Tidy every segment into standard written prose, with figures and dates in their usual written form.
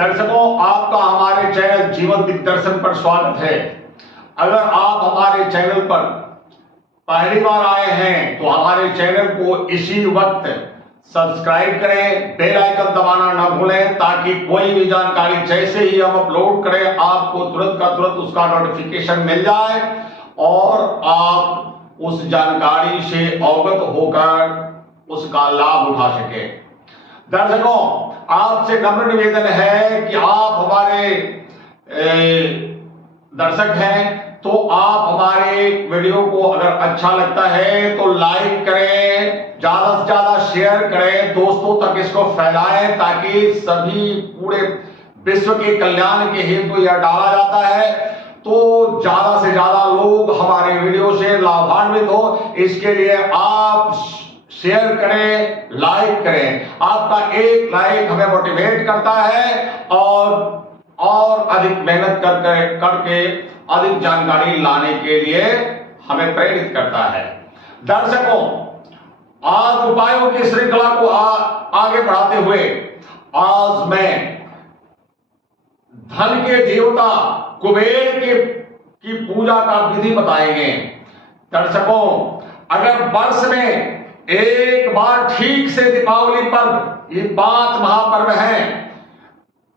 दर्शकों, आपका हमारे चैनल जीवन दिग्दर्शन पर स्वागत है। अगर आप हमारे चैनल पर पहली बार आए हैं तो हमारे चैनल को इसी वक्त सब्सक्राइब करें, बेल आइकन दबाना न भूलें ताकि कोई भी जानकारी जैसे ही हम अपलोड करें आपको तुरंत का तुरंत उसका नोटिफिकेशन मिल जाए और आप उस जानकारी से अवगत होकर उसका लाभ उठा सके। दर्शकों, आपसे नम्र निवेदन है कि आप हमारे दर्शक हैं तो आप हमारे वीडियो को अगर अच्छा लगता है तो लाइक करें, ज्यादा से ज्यादा शेयर करें, दोस्तों तक इसको फैलाएं ताकि सभी पूरे विश्व के कल्याण के हेतु यह डाला जाता है तो ज्यादा से ज्यादा लोग हमारे वीडियो से लाभान्वित हो। इसके लिए आप शेयर करें, लाइक करें। आपका एक लाइक हमें मोटिवेट करता है और अधिक मेहनत करके अधिक जानकारी लाने के लिए हमें प्रेरित करता है। दर्शकों, आज उपायों की श्रृंखला को आगे बढ़ाते हुए आज मैं धन के देवता कुबेर की पूजा का विधि बताएंगे। दर्शकों, अगर वर्ष में एक बार ठीक से दीपावली पर्व, ये 5 महापर्व हैं,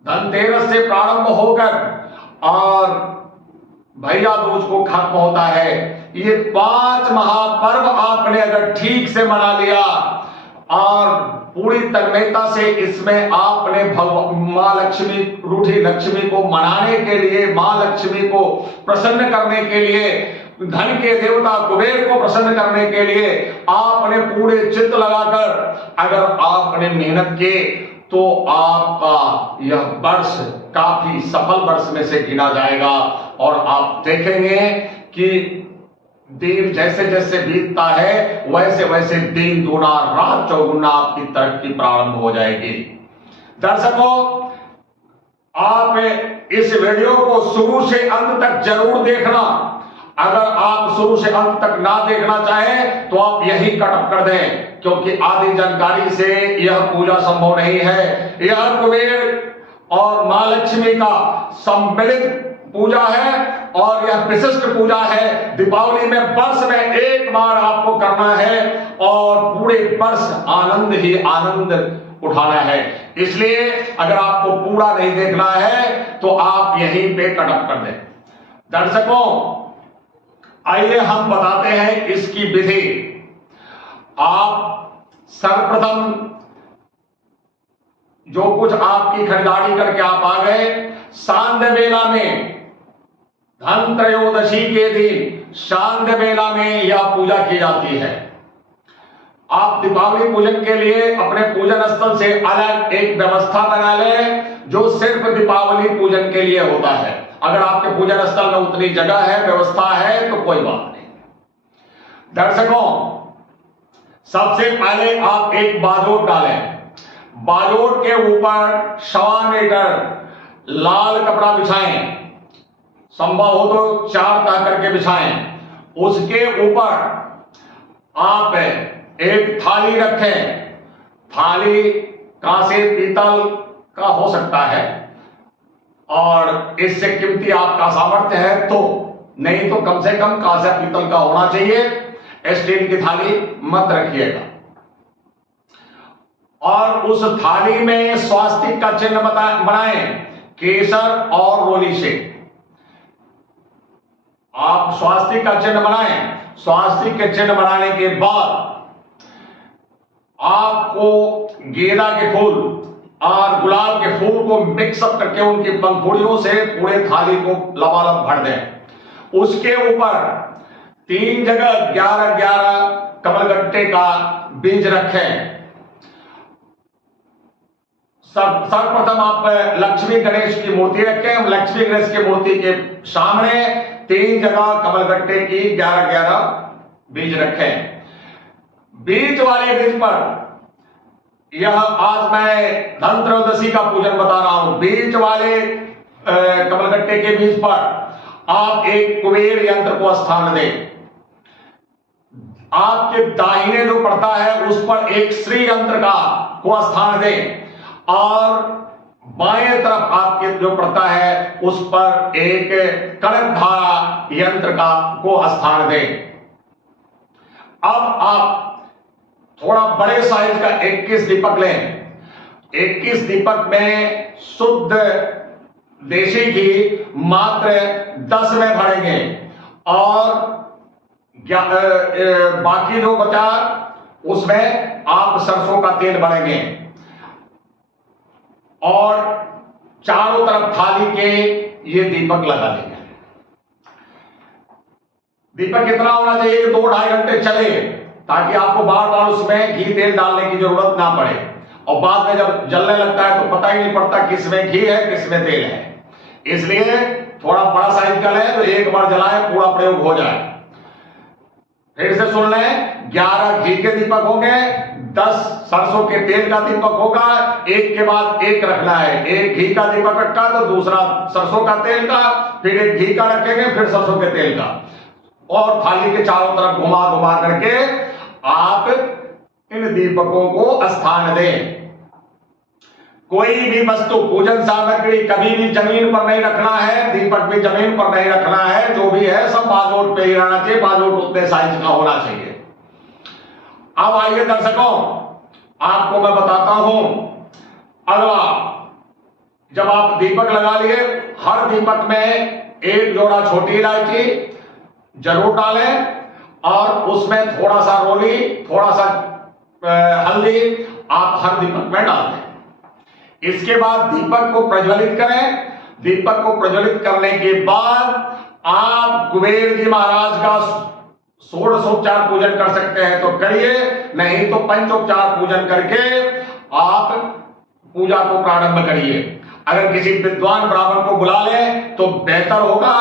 धनतेरस से प्रारंभ होकर और भैया दूज को खत्म होता है, ये 5 महापर्व आपने अगर ठीक से मना लिया और पूरी तन्मयता से इसमें आपने मां लक्ष्मी, रूठी लक्ष्मी को मनाने के लिए, मां लक्ष्मी को प्रसन्न करने के लिए, धन के देवता कुबेर को प्रसन्न करने के लिए आपने पूरे चित्त लगाकर अगर आपने मेहनत की तो आपका यह वर्ष काफी सफल वर्ष में से गिना जाएगा और आप देखेंगे कि दिन जैसे जैसे बीतता है वैसे वैसे दिन दूना रात चौगुना आपकी तरक्की प्रारंभ हो जाएगी। दर्शकों, आप इस वीडियो को शुरू से अंत तक जरूर देखना। अगर आप शुरू से अंत तक ना देखना चाहें तो आप यही कट कर दें, क्योंकि आदि जानकारी से यह पूजा संभव नहीं है। यह कुबेर और मां लक्ष्मी का सम्मिलित पूजा है और यह विशिष्ट पूजा है। दीपावली में वर्ष में एक बार आपको करना है और पूरे वर्ष आनंद ही आनंद उठाना है। इसलिए अगर आपको पूरा नहीं देखना है तो आप यहीं पे कट कर दें। दर्शकों, आइए हम बताते हैं इसकी विधि। आप सर्वप्रथम जो कुछ आपकी खरीदारी करके आप आ गए, सांध्य बेला में धन त्रयोदशी के दिन सांध्य बेला में यह पूजा की जाती है। आप दीपावली पूजन के लिए अपने पूजन स्थल से अलग एक व्यवस्था बना लें जो सिर्फ दीपावली पूजन के लिए होता है। अगर आपके पूजन स्थल में उतनी जगह है, व्यवस्था है तो कोई बात नहीं। दर्शकों, सबसे पहले आप एक बाजोट डालें। बाजोट के ऊपर 1.25 मीटर लाल कपड़ा बिछाएं, संभव हो तो 4 तह करके बिछाएं। उसके ऊपर आप एक थाली रखें। थाली कांसे पीतल का हो सकता है और इससे कीमती आपका सामर्थ्य है तो, नहीं तो कम से कम कांसा पीतल का होना चाहिए। स्टील की थाली मत रखिएगा। और उस थाली में स्वास्तिक का चिन्ह बनाएं, केसर और रोली से। आप स्वास्तिक का चिन्ह बनाएं। स्वास्तिक के चिन्ह बनाने के बाद आपको गेंदा के फूल और गुलाब के फूल को मिक्सअप करके उनकी पंखुड़ियों से पूरे थाली को लबालब भर दें। उसके ऊपर 3 जगह 11-11 कमलगट्टे का बीज रखें। सर्वप्रथम आप लक्ष्मी गणेश की मूर्ति रखें। लक्ष्मी गणेश की मूर्ति के सामने 3 जगह कमलगट्टे की 11-11 बीज रखें। बीज वाले बीज पर यह आज मैं धन त्रयोदशी का पूजन बता रहा हूं। बीज वाले कमलगट्टे के बीज पर आप एक कुबेर यंत्र को स्थान दें। आपके दाहिने जो पड़ता है उस पर एक श्री यंत्र को स्थान दें और बाएं तरफ आपके जो पड़ता है उस पर एक कड़क धारा यंत्र का को स्थान दें। अब आप थोड़ा बड़े साइज का 21 दीपक लें। 21 दीपक में शुद्ध देशी घी मात्र 10 में भरेंगे और बाकी जो बचा उसमें आप सरसों का तेल भरेंगे और चारों तरफ थाली के ये दीपक लगा देंगे। दीपक कितना होना चाहिए? 2-2.5 घंटे चले, ताकि आपको बार बार उसमें घी तेल डालने की जरूरत ना पड़े और बाद में जब जलने लगता है तो पता ही नहीं पड़ता किसमें घी है किसमें तेल है। इसलिए थोड़ा बड़ा साइज का लें तो एक बार जलाएं, पूरा प्रयोग हो जाए। फिर से सुन लें, 11 घी के दीपक होंगे, 10 सरसों के तेल का दीपक होगा, एक के बाद एक रखना है। एक घी का दीपक रखा तो दूसरा सरसों का तेल का, फिर एक घी का रखेंगे, फिर सरसों के तेल का, और थाली के चारों तरफ घुमा घुमा करके आप इन दीपकों को स्थान दें। कोई भी वस्तु, पूजन सामग्री कभी भी जमीन पर नहीं रखना है, दीपक भी जमीन पर नहीं रखना है। जो भी है सब बाजोट पे ही रहना चाहिए, बाजोट उतने साइज का होना चाहिए। अब आइए दर्शकों, आपको मैं बताता हूं अगला। जब आप दीपक लगा लिए, हर दीपक में एक जोड़ा छोटी इलायची जरूर डालें और उसमें थोड़ा सा रोली, थोड़ा सा हल्दी आप हर दीपक में डाल दें। इसके बाद दीपक को प्रज्वलित करें। दीपक को प्रज्वलित करने के बाद आप कुबेर जी महाराज का षोडशोपचार पूजन कर सकते हैं तो करिए, नहीं तो पंचोपचार पूजन करके आप पूजा को प्रारंभ करिए। अगर किसी विद्वान ब्राह्मण को बुला लें तो बेहतर होगा,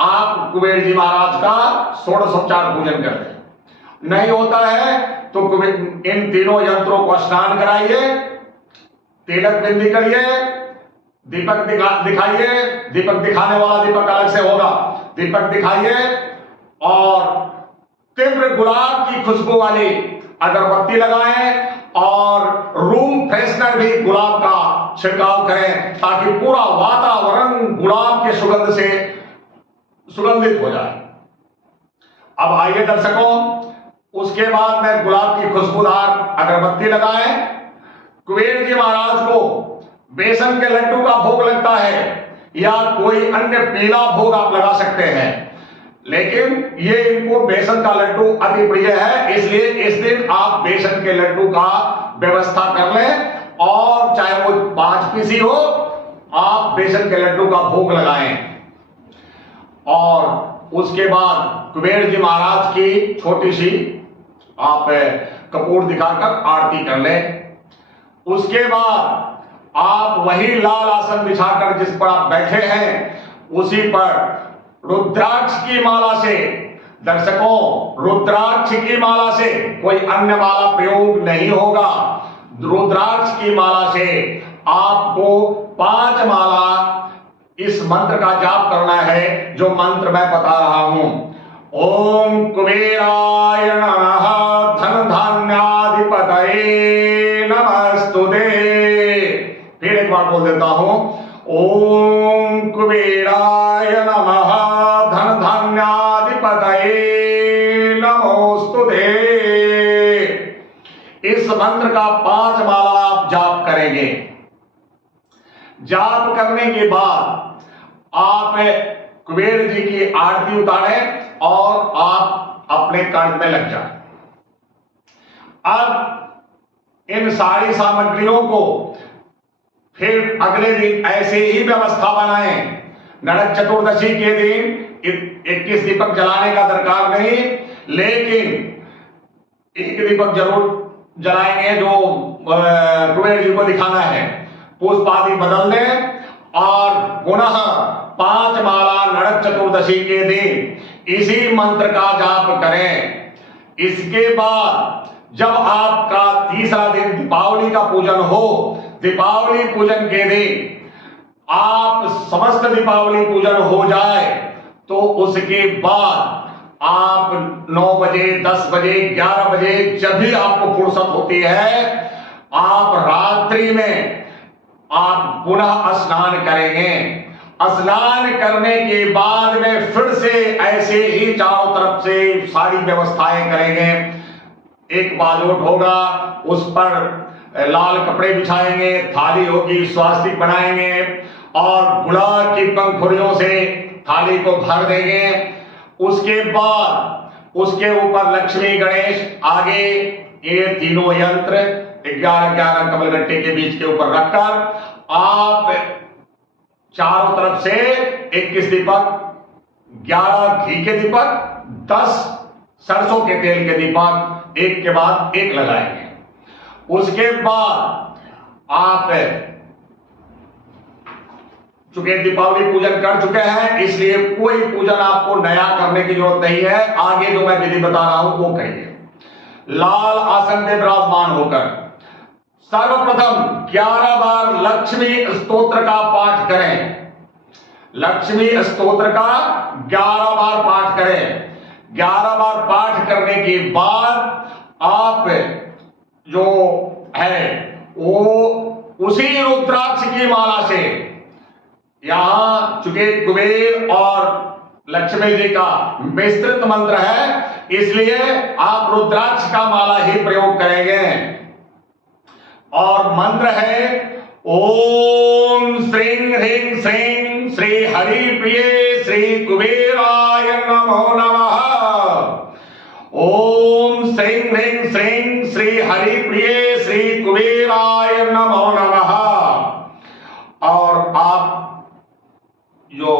आप कुबेर जी महाराज का षोडशोपचार पूजन कर दें। नहीं होता है तो इन तीनों यंत्रों को स्नान कराइए, तिलक बिंदी करिए, दीपक दिखाइए। दीपक दिखाने वाला दीपक अलग से होगा। दीपक दिखाइए और तीव्र गुलाब की खुशबू वाली अगरबत्ती लगाएं और रूम फ्रेशनर भी गुलाब का छिड़काव करें, ताकि पूरा वातावरण गुलाब के सुगंध से सुगंधित हो जाए। अब आइए दर्शकों, उसके बाद में गुलाब की खुशबूदार अगरबत्ती लगाएं। कुबेर जी महाराज को बेसन के लड्डू का भोग लगता है या कोई अन्य पीला भोग आप लगा सकते हैं, लेकिन ये इनको बेसन का लड्डू अति प्रिय है, इसलिए इस दिन आप बेसन के लड्डू का व्यवस्था कर लें और चाहे वो 5 पीसी हो, आप बेसन के लड्डू का भोग लगाएं। और उसके बाद कुबेर जी महाराज की छोटी सी आप कपूर दिखाकर आरती कर लें। उसके बाद आप वही लाल आसन बिछाकर जिस पर आप बैठे हैं उसी पर रुद्राक्ष की माला से, दर्शकों रुद्राक्ष की माला से, कोई अन्य माला प्रयोग नहीं होगा, रुद्राक्ष की माला से आपको 5 माला इस मंत्र का जाप करना है, जो मंत्र मैं बता रहा हूं। ओम कुबेराय नमः धन धान्याधिपतये नमस्तुते। फिर एक बार बोल देता हूं, ओम कुबेराय नमः धन धान्याधिपतये नमोस्तुते। इस मंत्र का 5 माला आप जाप करेंगे। जाप करने के बाद आप कुबेर जी की आरती उतारें और आप अपने कार्य में लग जाएं। अब इन सारी सामग्रियों को फिर अगले दिन ऐसे ही व्यवस्था बनाएं। नरक चतुर्दशी के दिन 21 दीपक जलाने का दरकार नहीं, लेकिन एक दीपक जरूर जलाएंगे जो कुबेर जी को दिखाना है। पुष्प आदि बदल दें और पुनः 5 माला नरक चतुर्दशी के दिन इसी मंत्र का जाप करें। इसके बाद जब आपका तीसरा दिन दीपावली का पूजन हो, दीपावली पूजन के दिन आप समस्त दीपावली पूजन हो जाए तो उसके बाद आप 9 बजे, 10 बजे, 11 बजे जब भी आपको फुर्सत होती है, आप रात्रि में आप पुनः स्नान करेंगे। स्नान करने के बाद में फिर से ऐसे ही चारों तरफ से सारी व्यवस्थाएं करेंगे। एक बाजोट होगा, उस पर लाल कपड़े बिछाएंगे, थाली होगी, स्वास्तिक बनाएंगे और गुलाब की पंखुड़ियों से थाली को भर देंगे। उसके बाद उसके ऊपर लक्ष्मी गणेश आगे ये तीनों यंत्र 11-11 कमलगट्टे के बीच के ऊपर रखकर आप चारों तरफ से 21 दीपक, 11 घी के दीपक, 10 सरसों के तेल के दीपक एक के बाद एक लगाएंगे। उसके बाद आप चूंकि दीपावली पूजन कर चुके हैं इसलिए कोई पूजन आपको नया करने की जरूरत नहीं है। आगे जो मैं विधि बता रहा हूं वो करिए। लाल आसन में विराजमान होकर सर्वप्रथम 11 बार लक्ष्मी स्तोत्र का पाठ करें। लक्ष्मी स्तोत्र का 11 बार पाठ करें। 11 बार पाठ करने के बाद आप जो है वो उसी रुद्राक्ष की माला से, यहां चूंकि कुबेर और लक्ष्मी जी का विस्तृत मंत्र है इसलिए आप रुद्राक्ष का माला ही प्रयोग करेंगे। और मंत्र है ओम श्रीं ह्रीं श्रीं श्री हरि प्रिय श्री कुबेराय नमो नमः। ओम श्रीं ह्रीं श्रीं श्री हरि प्रिय श्री कुबेराय नमो नमः। और आप जो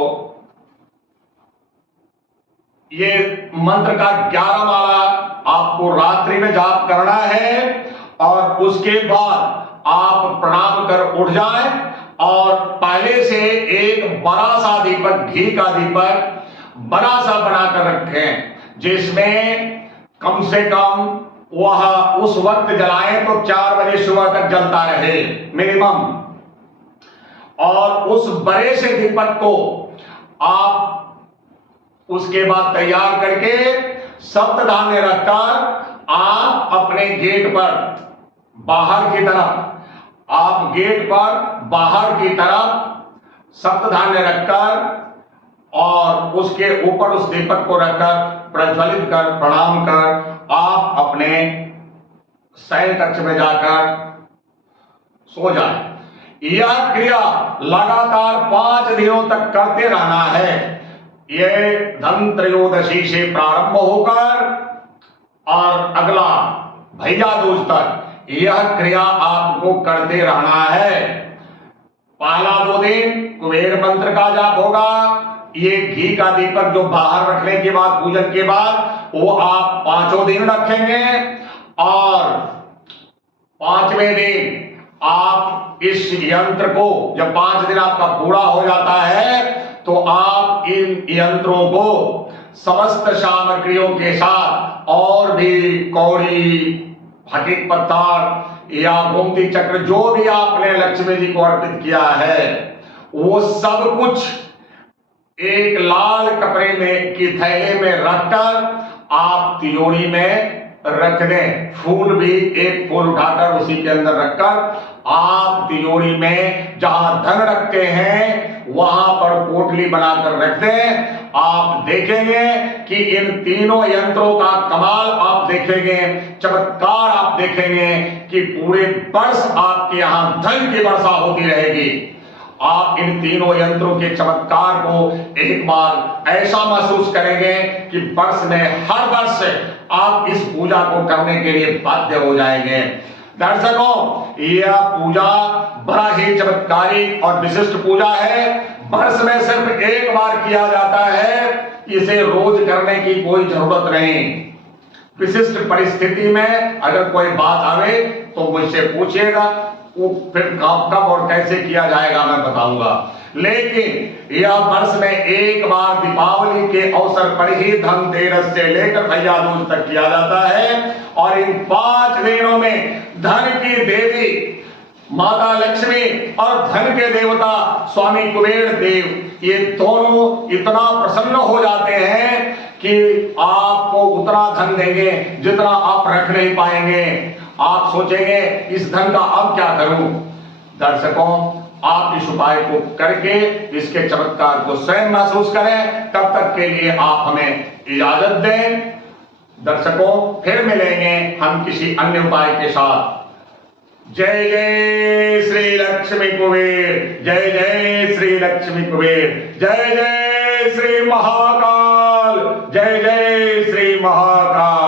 ये मंत्र का 11 माला आपको रात्रि में जाप करना है और उसके बाद आप प्रणाम कर उठ जाएं और पहले से एक बड़ा सा दीपक, घी का दीपक बड़ा सा बनाकर रखें जिसमें कम से कम वह उस वक्त जलाएं तो 4 बजे सुबह तक जलता रहे मिनिमम। और उस बड़े से दीपक को आप उसके बाद तैयार करके सप्तधान्य रखकर आप अपने गेट पर बाहर की तरफ, आप गेट पर बाहर की तरफ सप्तधान्य रखकर और उसके ऊपर उस दीपक को रखकर प्रज्वलित कर प्रणाम कर आप अपने शयन कक्ष में जाकर सो जाए। यह क्रिया लगातार 5 दिनों तक करते रहना है। यह धन त्रयोदशी से प्रारंभ होकर और अगला भैया दूज तक यह क्रिया आपको करते रहना है। पहला 2 दिन कुबेर मंत्र का जाप होगा। ये घी का दीपक जो बाहर रखने के बाद पूजन के बाद वो आप 5 दिन रखेंगे और 5वें दिन आप इस यंत्र को, जब 5 दिन आपका पूरा हो जाता है तो आप इन यंत्रों को समस्त सामग्रियों के साथ और भी कौड़ी, फटीक पत्थर या गोमती चक्र जो भी आपने लक्ष्मी जी को अर्पित किया है वो सब कुछ एक लाल कपड़े में की थैले में रखकर आप तिजोरी में रख दें। फूल भी एक फूल उठाकर उसी के अंदर रखकर आप तिजोरी में जहां धन रखते हैं वहां पर पोटली बनाकर रख दें। आप देखेंगे कि इन तीनों यंत्रों का कमाल आप देखेंगे, चमत्कार आप देखेंगे कि पूरे वर्ष आपके यहां धन की वर्षा होती रहेगी। आप इन तीनों यंत्रों के चमत्कार को एक बार ऐसा महसूस करेंगे कि वर्ष में हर वर्ष आप इस पूजा को करने के लिए बाध्य हो जाएंगे। दर्शकों, यह पूजा बड़ा ही चमत्कारिक और विशिष्ट पूजा है। वर्ष में सिर्फ एक बार किया जाता है, इसे रोज करने की कोई जरूरत नहीं। विशिष्ट परिस्थिति में अगर कोई बात आवे तो मुझसे पूछिएगा, वो फिर कब और कैसे किया जाएगा मैं बताऊंगा। लेकिन यह वर्ष में एक बार दीपावली के अवसर पर ही धनतेरस से लेकर भैया दूज तक किया जाता है। और इन 5 दिनों में धन की देवी माता लक्ष्मी और धन के देवता स्वामी कुबेर देव ये दोनों इतना प्रसन्न हो जाते हैं कि आपको उतना धन देंगे जितना आप रख नहीं पाएंगे। आप सोचेंगे इस धन का अब क्या करूं। दर्शकों, आप इस उपाय को करके इसके चमत्कार को स्वयं महसूस करें। तब तक के लिए आप हमें इजाजत दें। दर्शकों, फिर मिलेंगे हम किसी अन्य उपाय के साथ। जय जय श्री लक्ष्मी कुबेर, जय जय श्री लक्ष्मी कुबेर, जय जय श्री महाकाल, जय जय श्री महाकाल।